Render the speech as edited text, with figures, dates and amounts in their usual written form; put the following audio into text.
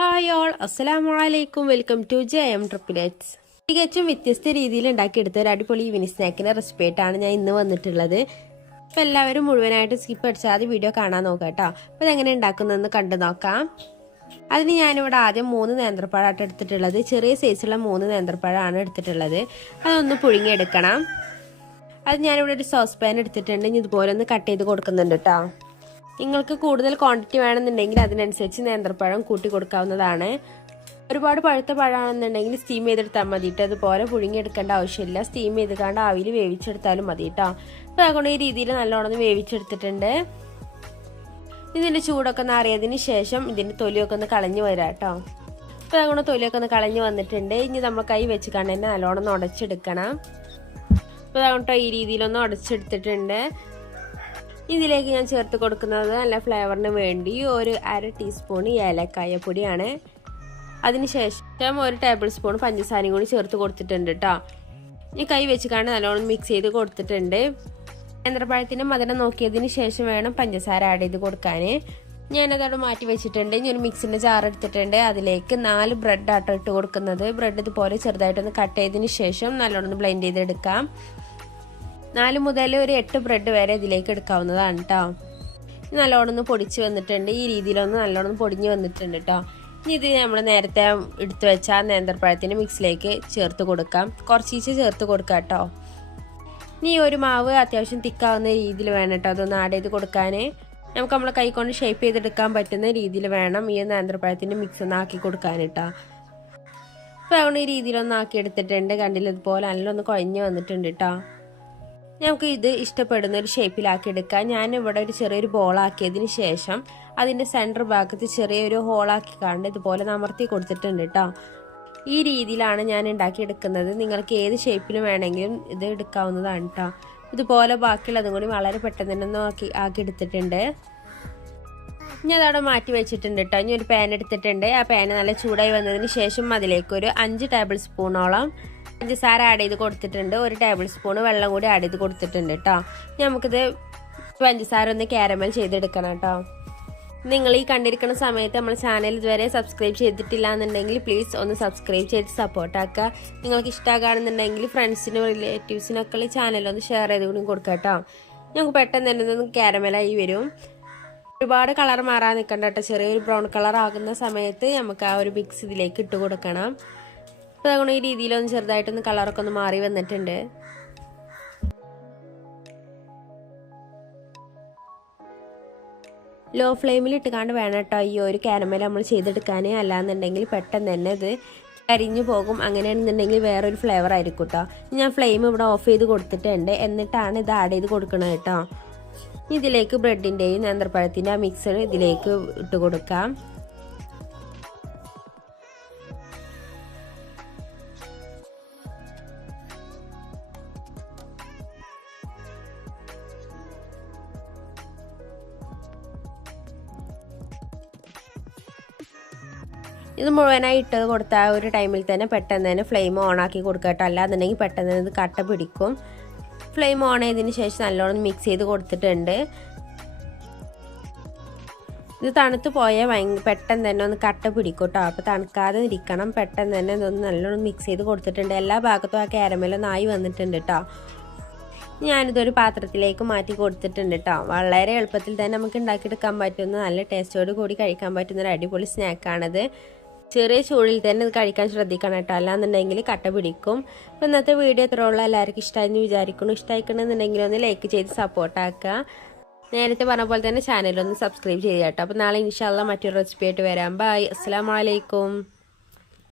Hi all, അസ്സലാമു അലൈക്കും. Welcome to JM triplets. തികച്ചും വ്യത്യസ്ത രീതിയിൽ ഉണ്ടാക്കിയെടുത്ത ഒരു അടിപൊളി ഈവനിങ് സ്നാക്കിൻ്റെ റെസിപ്പി ആയിട്ടാണ് ഞാൻ ഇന്ന് വന്നിട്ടുള്ളത്. അപ്പോൾ എല്ലാവരും മുഴുവനായിട്ട് സ്കിപ്പ് അടിച്ചാതെ വീഡിയോ കാണാൻ നോക്കാം കേട്ടോ. അപ്പോൾ ഇതെങ്ങനെ ഉണ്ടാക്കുന്നതെന്ന് കണ്ടു നോക്കാം. അതിന് ഞാനിവിടെ ആദ്യം 3 നേന്ത്രപ്പഴമായിട്ട് എടുത്തിട്ടുള്ളത്. ചെറിയ സൈസുള്ള 3 നേന്ത്രപ്പഴമാണ് എടുത്തിട്ടുള്ളത്. അതൊന്ന് പുഴുങ്ങിയെടുക്കണം. അത് ഞാനിവിടെ ഒരു സോസ് പാൻ എടുത്തിട്ടുണ്ട്. ഇതുപോലെ ഒന്ന് കട്ട് ചെയ്ത് കൊടുക്കുന്നുണ്ട് കേട്ടോ. നിങ്ങൾക്ക് കൂടുതൽ ക്വാണ്ടിറ്റി വേണമെന്നുണ്ടെങ്കിൽ അതിനനുസരിച്ച് നേന്ത്രപ്പഴം കൂട്ടി കൊടുക്കാവുന്നതാണ്. ഒരുപാട് പഴുത്ത പഴമാണെന്നുണ്ടെങ്കിൽ സ്റ്റീം ചെയ്തെടുത്താൽ മതിയിട്ട്. അതുപോലെ പുഴുങ്ങിയെടുക്കേണ്ട ആവശ്യമില്ല. സ്റ്റീം ചെയ്തുകൊണ്ട് ആവിയിൽ വേവിച്ചെടുത്താലും മതി കേട്ടോ. അപ്പോൾ അതുകൊണ്ട് ഈ രീതിയിൽ നല്ലോണം വേവിച്ചെടുത്തിട്ടുണ്ട്. ഇതിൻ്റെ ചൂടൊക്കെ ഒന്ന് അറിയതിന് ശേഷം ഇതിൻ്റെ തൊലിയൊക്കെ ഒന്ന് കളഞ്ഞു വരാം കേട്ടോ. അപ്പോൾ അതുകൊണ്ട് തൊലിയൊക്കെ ഒന്ന് കളഞ്ഞു വന്നിട്ടുണ്ട്. ഇനി നമ്മൾ കൈ വെച്ച് കണ്ട് തന്നെ നല്ലോണം ഒന്ന് ഉടച്ചെടുക്കണം. അപ്പോൾ അതുകൊണ്ട് ഈ രീതിയിലൊന്ന് ഉടച്ചെടുത്തിട്ടുണ്ട്. ഇതിലേക്ക് ഞാൻ ചേർത്ത് കൊടുക്കുന്നത് നല്ല ഫ്ലേവറിന് വേണ്ടി ഒരു 1/2 ടീസ്പൂൺ ഏലക്കായ പൊടിയാണ്. അതിനുശേഷം 1 ടേബിൾ സ്പൂൺ പഞ്ചസാരയും കൂടി ചേർത്ത് കൊടുത്തിട്ടുണ്ട് കേട്ടോ. ഈ കൈ വെച്ച് കാണാൻ നല്ലോണം മിക്സ് ചെയ്ത് കൊടുത്തിട്ടുണ്ട്. നേന്ത്രപ്പഴത്തിൻ്റെ മധുരം നോക്കിയതിന് ശേഷം വേണം പഞ്ചസാര ആഡ് ചെയ്ത് കൊടുക്കാൻ. ഞാനതവിടെ മാറ്റി വെച്ചിട്ടുണ്ട്. ഇനി ഒരു മിക്സിൻ്റെ ജാർ എടുത്തിട്ടുണ്ട്. അതിലേക്ക് 4 ബ്രെഡ് ആട്ടോ ഇട്ട് കൊടുക്കുന്നത്. ബ്രെഡ് ഇതുപോലെ ചെറുതായിട്ടൊന്ന് കട്ട് ചെയ്തതിന് ശേഷം നല്ലോണം ബ്ലെൻഡ് ചെയ്തെടുക്കാം. 4 മുതൽ ഒരു 8 ബ്രെഡ് വരെ ഇതിലേക്ക് എടുക്കാവുന്നതാണ് കേട്ടോ. നല്ലോണം ഒന്ന് പൊടിച്ച് വന്നിട്ടുണ്ട്. ഈ രീതിയിലൊന്ന് നല്ലോണം പൊടിഞ്ഞ് വന്നിട്ടുണ്ട് കേട്ടോ. ഇനി ഇത് നമ്മൾ നേരത്തെ എടുത്തു വെച്ച നേന്ത്രപ്പഴത്തിൻ്റെ മിക്സിലേക്ക് ചേർത്ത് കൊടുക്കാം. കുറച്ചീച്ച് ചേർത്ത് കൊടുക്കാം കേട്ടോ. ഇനി ഒരു മാവ് അത്യാവശ്യം തിക്കാവുന്ന രീതിയിൽ വേണം കേട്ടോ അതൊന്ന് ആഡ് ചെയ്ത് കൊടുക്കാൻ. നമുക്ക് നമ്മളെ കൈ കൊണ്ട് ഷേപ്പ് ചെയ്തെടുക്കാൻ പറ്റുന്ന രീതിയിൽ വേണം ഈ നേന്ത്രപ്പഴത്തിൻ്റെ മിക്സ് ഒന്ന് ആക്കി കൊടുക്കാൻ കേട്ടോ. അപ്പോൾ അതുകൊണ്ട് ഈ രീതിയിലൊന്ന് ആക്കി എടുത്തിട്ടുണ്ട്. കണ്ടില്ല, ഇതുപോലെ നല്ലൊന്ന് കുഴഞ്ഞ് വന്നിട്ടുണ്ട് കേട്ടോ. നമുക്ക് ഇത് ഇഷ്ടപ്പെടുന്ന ഒരു ഷേപ്പിലാക്കി എടുക്കാം. ഞാനിവിടെ ഒരു ചെറിയൊരു ബോളാക്കിയതിന് ശേഷം അതിൻ്റെ സെൻറ്റർ ഭാഗത്ത് ചെറിയൊരു ഹോളാക്കി കണ്ട് ഇതുപോലെ അമർത്തി കൊടുത്തിട്ടുണ്ട് കേട്ടോ. ഈ രീതിയിലാണ് ഞാൻ ഉണ്ടാക്കിയെടുക്കുന്നത്. നിങ്ങൾക്ക് ഏത് ഷേപ്പിലും വേണമെങ്കിലും ഇത് എടുക്കാവുന്നതാണ് കേട്ടോ. ഇതുപോലെ ബാക്കിയുള്ളതും കൂടി വളരെ പെട്ടെന്ന് തന്നെ ആക്കി എടുത്തിട്ടുണ്ട്. ഇനി അതവിടെ മാറ്റി വെച്ചിട്ടുണ്ട് കേട്ടോ. ഇനി ഒരു പാൻ എടുത്തിട്ടുണ്ട്. ആ പാൻ നല്ല ചൂടായി വന്നതിന് ശേഷം അതിലേക്ക് ഒരു 5 ടേബിൾ സ്പൂണോളം പഞ്ചസാര ആഡ് ചെയ്ത് കൊടുത്തിട്ടുണ്ട്. 1 ടേബിൾ സ്പൂൺ വെള്ളം കൂടി ആഡ് ചെയ്ത് കൊടുത്തിട്ടുണ്ട് കേട്ടോ. നമുക്കിത് പഞ്ചസാര ഒന്ന് കാരമൽ ചെയ്തെടുക്കണം കേട്ടോ. നിങ്ങൾ ഈ കണ്ടിരിക്കുന്ന സമയത്ത് നമ്മൾ ചാനൽ ഇതുവരെ സബ്സ്ക്രൈബ് ചെയ്തിട്ടില്ല എന്നുണ്ടെങ്കിൽ പ്ലീസ് ഒന്ന് സബ്സ്ക്രൈബ് ചെയ്ത് സപ്പോർട്ടാക്കുക. നിങ്ങൾക്ക് ഇഷ്ടമാകുകയാണെന്നുണ്ടെങ്കിൽ ഫ്രണ്ട്സിനും റിലേറ്റീവ്സിനൊക്കെ ഈ ചാനലൊന്ന് ഷെയർ ചെയ്ത് കൂടി കൊടുക്കുക കേട്ടോ. നമുക്ക് പെട്ടെന്ന് തന്നെ ഒന്ന് കാരമലായി വരും. ഒരുപാട് കളർ മാറാൻ നിൽക്കണ്ട കേട്ടോ. ചെറിയൊരു ബ്രൗൺ കളർ ആകുന്ന സമയത്ത് നമുക്ക് ആ ഒരു മിക്സ് ഇതിലേക്ക് ഇട്ട് കൊടുക്കണം. അപ്പോൾ അതുകൊണ്ട് ഈ രീതിയിലൊന്ന് ചെറുതായിട്ടൊന്ന് കളറൊക്കെ ഒന്ന് മാറി വന്നിട്ടുണ്ട്. ലോ ഫ്ലെയിമിൽ ഇട്ടുകാണ്ട് വേണം കേട്ടോ ഈ ഒരു കാരമൽ നമ്മൾ ചെയ്തെടുക്കാൻ. അല്ലാന്നുണ്ടെങ്കിൽ പെട്ടെന്ന് തന്നെ ഇത് കരിഞ്ഞു പോകും. അങ്ങനെയാണെന്നുണ്ടെങ്കിൽ വേറൊരു ഫ്ലേവർ ആയിരിക്കും കേട്ടോ. ഞാൻ ഫ്ലെയിം ഇവിടെ ഓഫ് ചെയ്ത് കൊടുത്തിട്ടുണ്ട്. എന്നിട്ടാണ് ഇത് ആഡ് ചെയ്ത് കൊടുക്കുന്നത് കേട്ടോ. ഇതിലേക്ക് ബ്രെഡിൻ്റെയും നേന്ത്രപ്പഴത്തിൻ്റെ ആ മിക്സർ ഇതിലേക്ക് ഇട്ട് കൊടുക്കാം. ഇത് മുഴുവനായി ഇട്ടത് കൊടുത്ത ആ ഒരു ടൈമിൽ തന്നെ പെട്ടെന്ന് തന്നെ ഫ്ലെയിം ഓൺ ആക്കി കൊടുക്കുക കേട്ടോ. അല്ലാന്നുണ്ടെങ്കിൽ പെട്ടെന്ന് ഇത് കട്ട പിടിക്കും. ഫ്ലെയിം ഓൺ ചെയ്തതിന് ശേഷം നല്ലോണം മിക്സ് ചെയ്ത് കൊടുത്തിട്ടുണ്ട്. ഇത് തണുത്ത് പോയാൽ പെട്ടെന്ന് തന്നെ ഒന്ന് കട്ട പിടിക്കും കേട്ടോ. അപ്പോൾ തണുക്കാതെ ഇരിക്കണം. പെട്ടെന്ന് തന്നെ ഇതൊന്ന് നല്ലോണം മിക്സ് ചെയ്ത് കൊടുത്തിട്ടുണ്ട്. എല്ലാ ഭാഗത്തും ആ കാരമലൊന്നും ആയി വന്നിട്ടുണ്ട് കേട്ടോ. ഞാനിതൊരു പാത്രത്തിലേക്ക് മാറ്റി കൊടുത്തിട്ടുണ്ട് കേട്ടോ. വളരെ എളുപ്പത്തിൽ തന്നെ നമുക്ക് ഉണ്ടാക്കിയെടുക്കാൻ പറ്റുന്ന നല്ല ടേസ്റ്റോട് കൂടി കഴിക്കാൻ പറ്റുന്ന ഒരു അടിപൊളി സ്നാക്കാണിത്. ചെറിയ ചൂടിൽ തന്നെ ഇത് കഴിക്കാൻ ശ്രദ്ധിക്കണം കേട്ടോ. അല്ലാന്നുണ്ടെങ്കിൽ കട്ട പിടിക്കും. അപ്പോൾ ഇന്നത്തെ വീഡിയോ എത്രയുള്ള എല്ലാവർക്കും ഇഷ്ടമായെന്ന് വിചാരിക്കുന്നു. ഇഷ്ടമായിക്കണമെന്നുണ്ടെങ്കിൽ ഒന്ന് ലൈക്ക് ചെയ്ത് സപ്പോർട്ടാക്കുക. നേരത്തെ പറഞ്ഞ പോലെ തന്നെ ചാനലൊന്ന് സബ്സ്ക്രൈബ് ചെയ്യുക കേട്ടോ. അപ്പോൾ നാളെ ഇൻഷാ അല്ലാഹ് മറ്റൊരു റെസിപ്പി ആയിട്ട് വരാം. ബൈ, അസ്സലാമു അലൈക്കും.